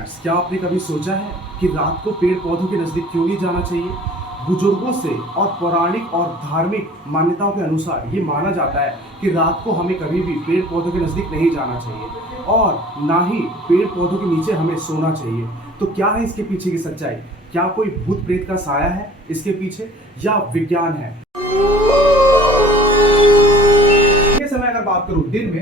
Friends, क्या आपने कभी सोचा है कि रात को पेड़ पौधों के नजदीक क्यों नहीं जाना चाहिए? बुजुर्गों से और पौराणिक और धार्मिक मान्यताओं के अनुसार ये माना जाता है कि रात को हमें कभी भी पेड़ पौधों के नजदीक नहीं जाना चाहिए और ना ही पेड़ पौधों के नीचे हमें सोना चाहिए। तो क्या है इसके पीछे की सच्चाई? क्या कोई भूत प्रेत का साया है इसके पीछे या विज्ञान है? ये समय अगर बात करूं दिन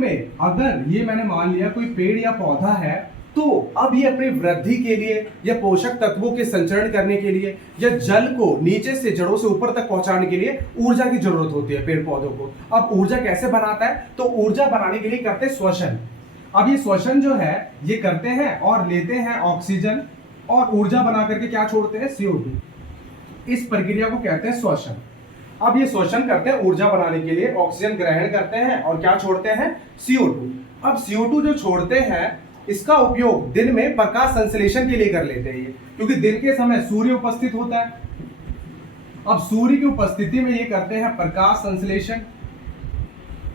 में अगर ये मैंने मान लिया कोई पेड़ या पौधा है, तो अब ये अपनी वृद्धि के लिए या पोषक तत्वों के संचरण करने के लिए या जल को नीचे से जड़ों से ऊपर तक पहुंचाने के लिए ऊर्जा की जरूरत होती है पेड़ पौधों को। अब ऊर्जा कैसे बनाता है? तो ऊर्जा बनाने के लिए करते हैं श्वसन। अब ये श्वसन जो है ये करते हैं और लेते हैं ऑक्सीजन और ऊर्जा बना करके क्या छोड़ते हैं? CO2। इस प्रक्रिया को कहते हैं श्वसन। अब ये श्वसन करते हैं ऊर्जा बनाने के लिए, ऑक्सीजन ग्रहण करते हैं और क्या छोड़ते हैं? CO2। अब CO2 जो छोड़ते हैं इसका उपयोग दिन में प्रकाश संश्लेषण के लिए कर लेते हैं ये, क्योंकि दिन के समय सूर्य उपस्थित होता है। अब सूर्य की उपस्थिति में ये करते हैं प्रकाश संश्लेषण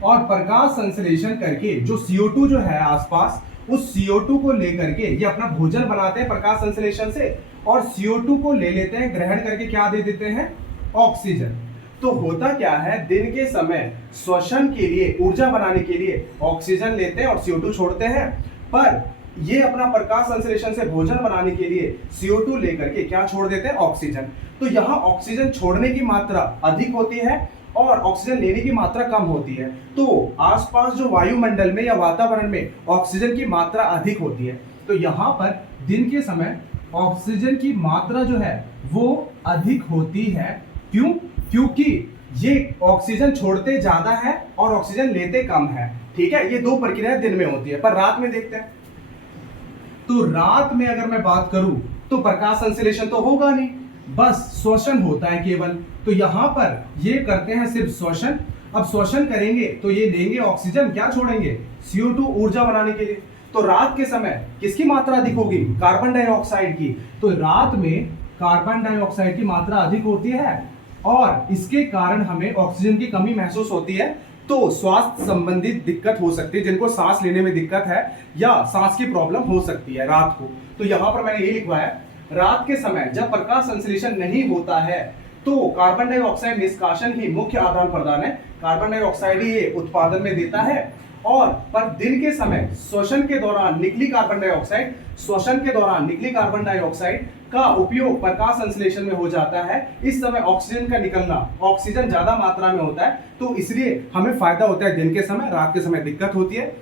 और प्रकाश संश्लेषण करके जो CO2 जो है आसपास, उस CO2 को लेकर के ये अपना भोजन बनाते हैं प्रकाश संश्लेषण से और CO2 को ले लेते हैं, ग्रहण करके क्या दे देते हैं? ऑक्सीजन। तो होता क्या है, दिन के समय श्वसन के लिए, ऊर्जा बनाने के लिए ऑक्सीजन लेते हैं और CO2 छोड़ते हैं, पर ये अपना प्रकाश संश्लेषण से भोजन बनाने के लिए CO2 लेकर के क्या छोड़ देते हैं? ऑक्सीजन। तो यहाँ ऑक्सीजन छोड़ने की मात्रा अधिक होती है और ऑक्सीजन लेने की मात्रा कम होती है। तो आसपास जो वायुमंडल में या वातावरण में ऑक्सीजन की मात्रा अधिक होती है। तो यहाँ पर दिन के समय ऑक्सीजन की मात्रा जो है वो अधिक होती है। क्यों? क्योंकि ये ऑक्सीजन छोड़ते ज्यादा है और ऑक्सीजन लेते कम है। ठीक है, ये दो प्रक्रियाएं दिन में होती है, पर रात में देखते हैं। तो रात में अगर मैं बात करूं तो प्रकाश संश्लेषण तो होगा नहीं, बस श्वसन होता है केवल। तो यहां पर ये करते हैं सिर्फ श्वसन। अब श्वसन करेंगे तो ये लेंगे ऑक्सीजन, क्या छोड़ेंगे? CO2 ऊर्जा बनाने के लिए। तो रात के समय किसकी मात्रा अधिक होगी? कार्बन डाइऑक्साइड की। तो रात में कार्बन डाइऑक्साइड की मात्रा अधिक होती है और इसके कारण हमें ऑक्सीजन की कमी महसूस होती है। तो स्वास्थ्य संबंधित दिक्कत हो सकती है, जिनको सांस लेने में दिक्कत है या सांस की प्रॉब्लम हो सकती है रात को। तो यहां पर मैंने ये लिखवाया, रात के समय जब प्रकाश संश्लेषण नहीं होता है तो कार्बन डाइऑक्साइड निष्कासन ही मुख्य आदान प्रदान है। कार्बन डाइऑक्साइड ही ये उत्पादन में देता है। और पर दिन के समय श्वसन के दौरान निकली कार्बन डाइऑक्साइड, श्वसन के दौरान निकली कार्बन डाइऑक्साइड का उपयोग प्रकाश संश्लेषण में हो जाता है। इस समय ऑक्सीजन का निकलना, ऑक्सीजन ज्यादा मात्रा में होता है, तो इसलिए हमें फायदा होता है दिन के समय, रात के समय दिक्कत होती है।